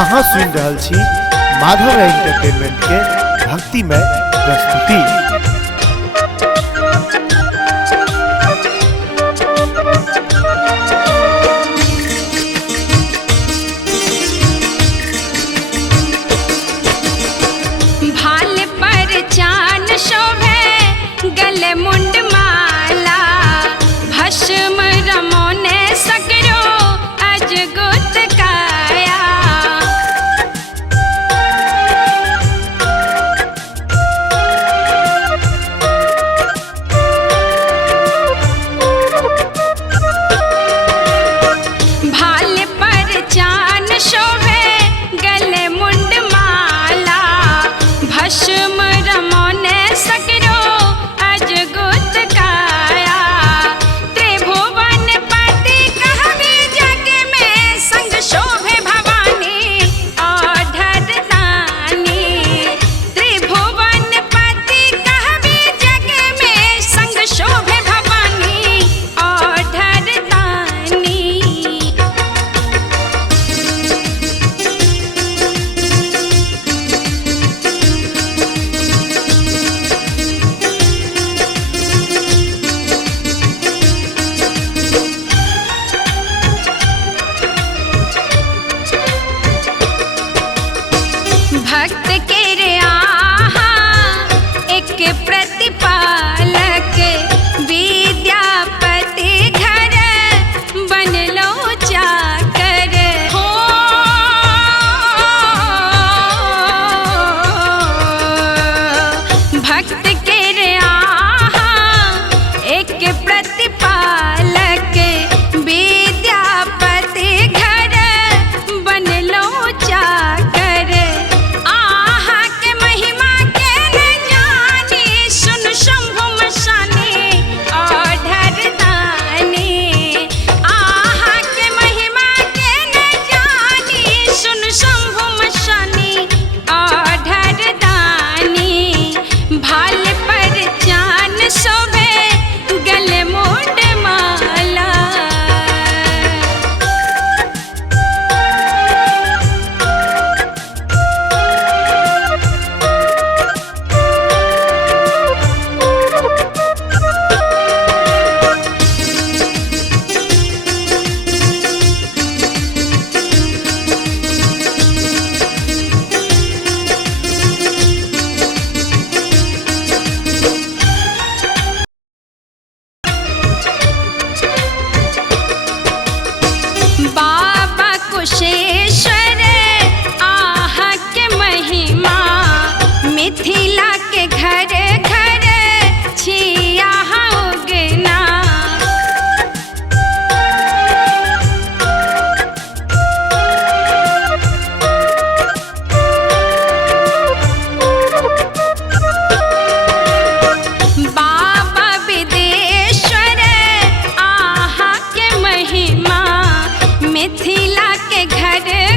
अहाँ सुन रहल छी माधव एंटरटेनमेंट के भक्तिमय प्रस्तुति। भाल पर चान शोभे गले मुंड माला, भस्म रमोने सकरो अजगुत काया। भाल पर चान शोभे गले मुंड माला, भस्म रमोने सकरो अजगुत काया। त्रिभुवन पति कहबी जग में संग शोभे भवानी ओढ़र तानी। त्रिभुवन पति कहबी जग में संग शोभे भवानी ओढ़र तानी। भक्त के रे आहा एक प्रतिपालक, विद्यापति घर बनलो चाकर हो। भक्त के रे आहा एक प्रतिपालक, विद्यापति घर बनलो चाकर। आहा के महिमा के न जानी, सुन शंभु मशानी ओढ़र दानी। आहा के महिमा के न जानी, सुन शंभु मशानी ओढ़र दानी। भाल पर चान शोभे गले मुंड माला। बाबा कुशेश्वर आहा के महिमा, मिथिला के घर घर छिया उगना। बाबा विदेश्वर आहा के महिमा, मिथिला के घर